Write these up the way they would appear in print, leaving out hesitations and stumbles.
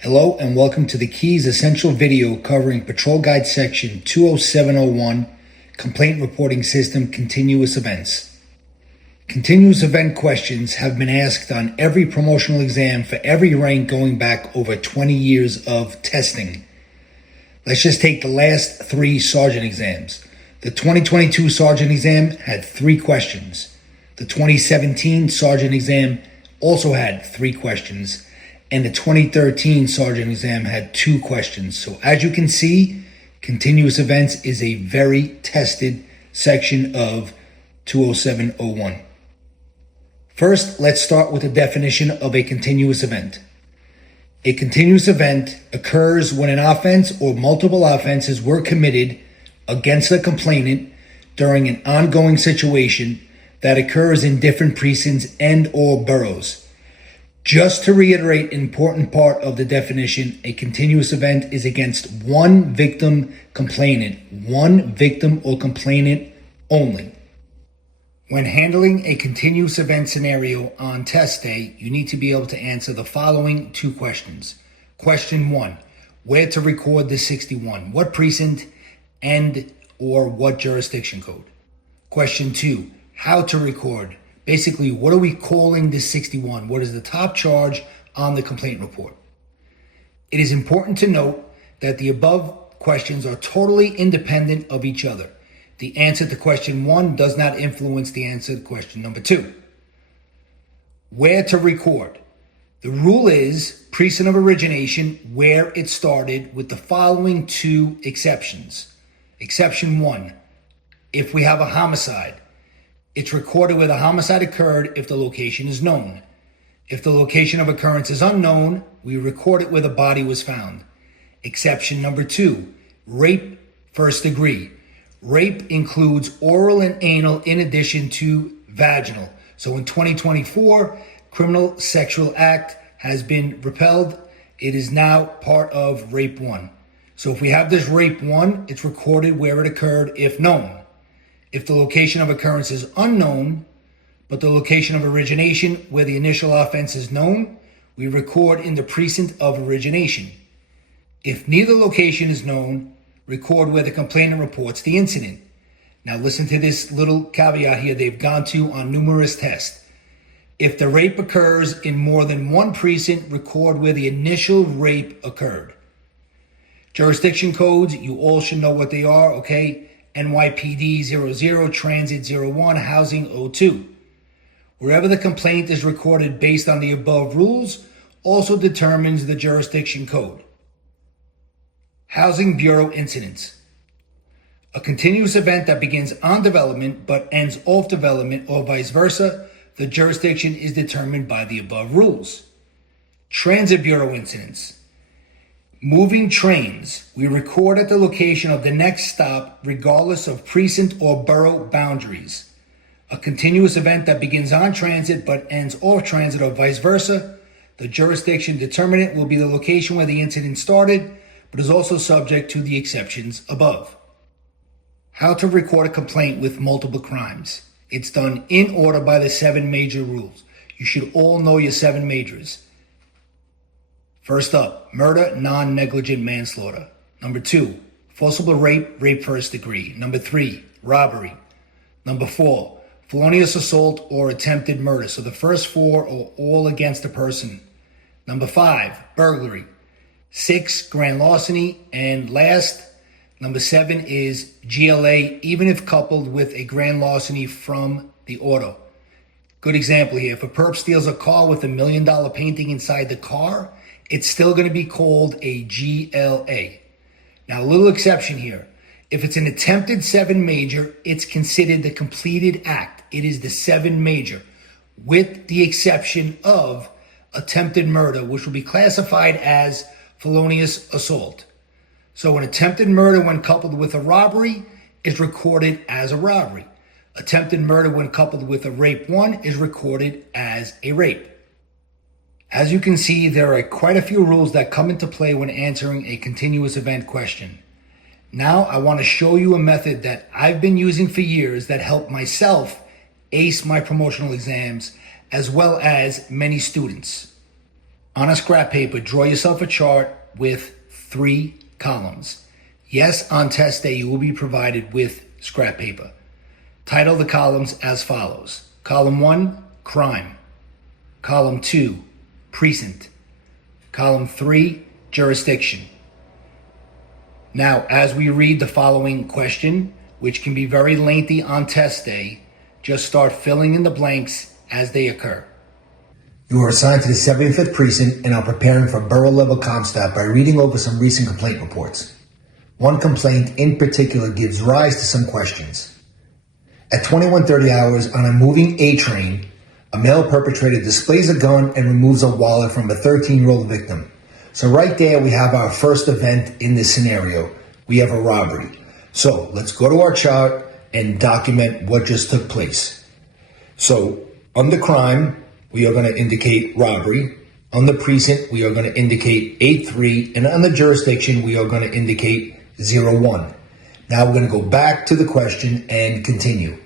Hello and welcome to the Keys Essential video covering Patrol Guide Section 20701, Complaint Reporting System Continuous Events. Continuous event questions have been asked on every promotional exam for every rank going back over 20 years of testing. Let's just take the last three sergeant exams. The 2022 sergeant exam had 3 questions. The 2017 sergeant exam also had 3 questions. And the 2013 sergeant exam had 2 questions. So as you can see, continuous events is a very tested section of 20701. First, let's start with the definition of a continuous event. A continuous event occurs when an offense or multiple offenses were committed against a complainant during an ongoing situation that occurs in different precincts and or boroughs. Just to reiterate an important part of the definition, a continuous event is against one victim complainant, one victim or complainant only. When handling a continuous event scenario on test day, you need to be able to answer the following 2 questions. Question 1, where to record the 61, what precinct and or what jurisdiction code? Question 2, how to record. Basically, what are we calling this 61? What is the top charge on the complaint report? It is important to note that the above questions are totally independent of each other. The answer to question 1 does not influence the answer to question number 2. Where to record. The rule is precinct of origination, where it started, with the following 2 exceptions. Exception 1, if we have a homicide, it's recorded where the homicide occurred if the location is known. If the location of occurrence is unknown, we record it where the body was found. Exception number 2, rape first degree. Rape includes oral and anal in addition to vaginal. So in 2024, criminal sexual act has been repealed. It is now part of rape 1. So if we have this rape 1, it's recorded where it occurred if known. If the location of occurrence is unknown, but the location of origination where the initial offense is known, we record in the precinct of origination. If neither location is known, record where the complainant reports the incident. Now listen to this little caveat here they've gone to on numerous tests. If the rape occurs in more than one precinct, record where the initial rape occurred. Jurisdiction codes, you all should know what they are, okay? NYPD 00, Transit 01, Housing 02. Wherever the complaint is recorded based on the above rules also determines the jurisdiction code. Housing Bureau incidents. A continuous event that begins on development but ends off development or vice versa, the jurisdiction is determined by the above rules. Transit Bureau incidents. Moving trains, we record at the location of the next stop regardless of precinct or borough boundaries. A continuous event that begins on transit but ends off transit or vice versa, the jurisdiction determinant will be the location where the incident started, but is also subject to the exceptions above. How to record a complaint with multiple crimes. It's done in order by the 7 major rules. You should all know your 7 majors. First up, murder, non-negligent manslaughter. Number 2, forcible rape, rape first degree. Number 3, robbery. Number 4, felonious assault or attempted murder. So the first 4 are all against a person. Number 5, burglary. 6, grand larceny. And last, number 7 is GLA, even if coupled with a grand larceny from the auto. Good example here. If a perp steals a car with $1 million painting inside the car, it's still going to be called a GLA. Now, a little exception here. If it's an attempted 7 major, it's considered the completed act. It is the 7 major, with the exception of attempted murder, which will be classified as felonious assault. So an attempted murder when coupled with a robbery is recorded as a robbery. Attempted murder when coupled with a rape 1 is recorded as a rape. As you can see, there are quite a few rules that come into play when answering a continuous event question. Now, I want to show you a method that I've been using for years that helped myself ace my promotional exams, as well as many students. On a scrap paper, draw yourself a chart with 3 columns. Yes, on test day, you will be provided with scrap paper. Title the columns as follows. Column 1, crime. Column 2, precinct. Column 3, jurisdiction. Now, as we read the following question, which can be very lengthy on test day, just start filling in the blanks as they occur. You are assigned to the 75th Precinct and are preparing for borough-level CompStat by reading over some recent complaint reports. One complaint in particular gives rise to some questions. At 21:30 hours on a moving A train, a male perpetrator displays a gun and removes a wallet from a 13-year-old victim. So right there we have our first event in this scenario. We have a robbery. So let's go to our chart and document what just took place. So under crime, we are going to indicate robbery. On the precinct, we are going to indicate 8-3. And on the jurisdiction, we are going to indicate 0-1. Now we're going to go back to the question and continue.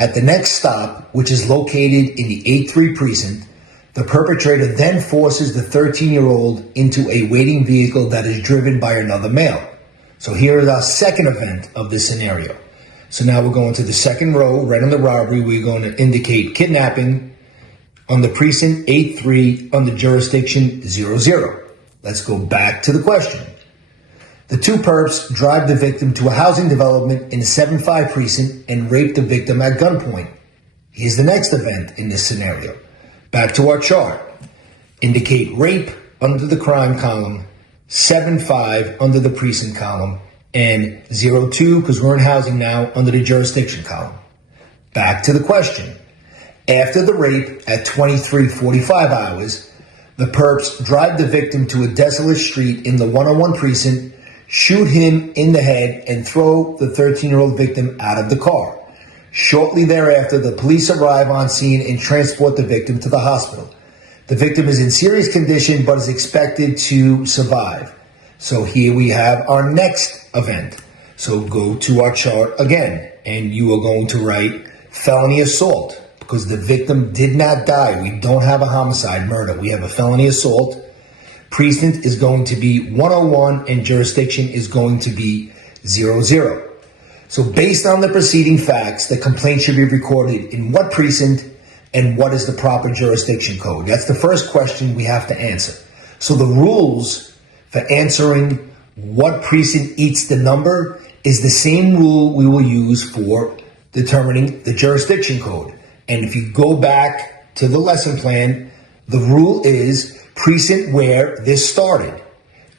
At the next stop, which is located in the 8-3 precinct, the perpetrator then forces the 13-year-old into a waiting vehicle that is driven by another male. So here is our second event of this scenario. So now we're going to the second row, right on the robbery, we're going to indicate kidnapping. On the precinct, 8-3, on the jurisdiction, 0-0. Let's go back to the question. The two perps drive the victim to a housing development in the 7-5 precinct and rape the victim at gunpoint. Here's the next event in this scenario. Back to our chart. Indicate rape under the crime column, 7-5 under the precinct column, and 0-2, because we're in housing now, under the jurisdiction column. Back to the question. After the rape at 23:45 hours, the perps drive the victim to a desolate street in the 101 precinct, shoot him in the head, and throw the 13-year-old victim out of the car. Shortly thereafter, the police arrive on scene and transport the victim to the hospital. The victim is in serious condition but is expected to survive. So here we have our next event. So go to our chart again, and you are going to write felony assault because the victim did not die. We don't have a homicide, murder. We have a felony assault. Precinct is going to be 101 and jurisdiction is going to be 00. So based on the preceding facts, the complaint should be recorded in what precinct and what is the proper jurisdiction code? That's the first question we have to answer. So the rules for answering what precinct eats the number is the same rule we will use for determining the jurisdiction code. And if you go back to the lesson plan, the rule is precinct where this started.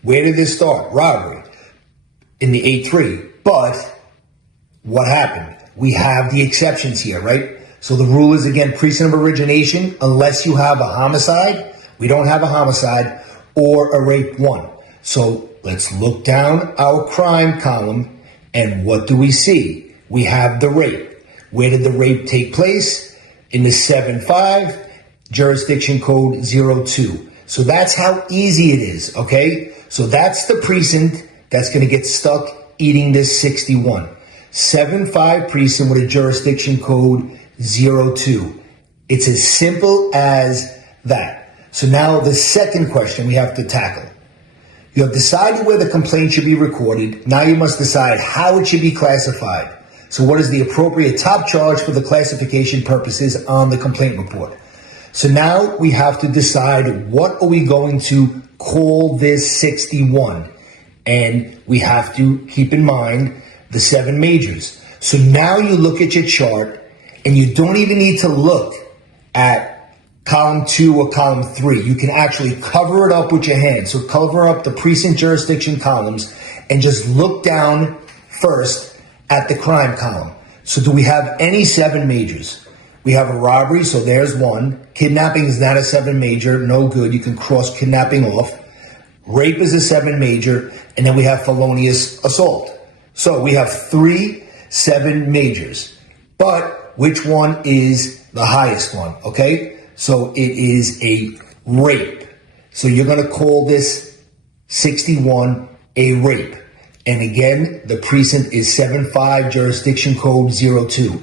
Where did this start? Robbery in the 8-3. But what happened? We have the exceptions here, right? So the rule is, again, precinct of origination, unless you have a homicide. We don't have a homicide or a rape 1. So let's look down our crime column, and what do we see? We have the rape. Where did the rape take place? In the 7-5, jurisdiction code 02. So that's how easy it is, okay? So that's the precinct that's going to get stuck eating this 61. 7-5 precinct with a jurisdiction code 02. It's as simple as that. So now the second question we have to tackle. You have decided where the complaint should be recorded. Now you must decide how it should be classified. So what is the appropriate top charge for the classification purposes on the complaint report? So now we have to decide what are we going to call this 61. And we have to keep in mind the 7 majors. So now you look at your chart and you don't even need to look at column 2 or column 3. You can actually cover it up with your hand. So cover up the precinct jurisdiction columns and just look down first at the crime column. So do we have any 7 majors? We have a robbery, so there's 1. Kidnapping is not a 7 major, no good. You can cross kidnapping off. Rape is a 7 major, and then we have felonious assault. So we have 3 7 majors. But which one is the highest one, okay? So it is a rape. So you're going to call this 61 a rape. And again, the precinct is 7-5, jurisdiction code 02.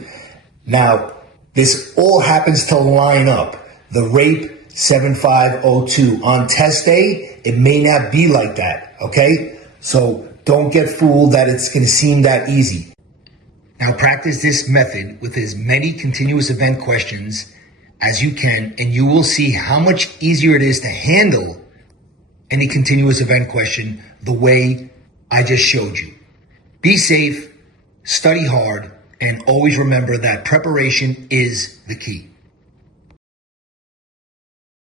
Now, this all happens to line up. The rape 7502. On test day, it may not be like that, okay? So don't get fooled that it's going to seem that easy. Now practice this method with as many continuous event questions as you can, and you will see how much easier it is to handle any continuous event question the way I just showed you. Be safe, study hard, and always remember that preparation is the key.